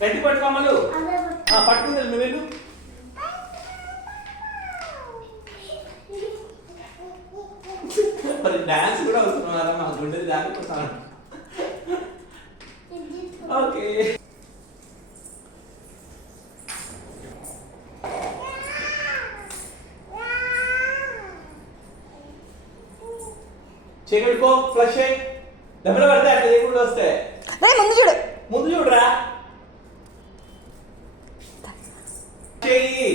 గట్టి పట్టుకోమలు పట్టుకుంది నువ్వు మరి డాన్స్ కూడా వస్తున్నారా మా గుండెది దానికోసం ఓకే చెగడుకో ఫ్లష్ అయ్యి దెబ్బలు పడితే అట్లా ఏకుండా వస్తాయి ముందు చూడు ముందు చూడరా చెయ్యి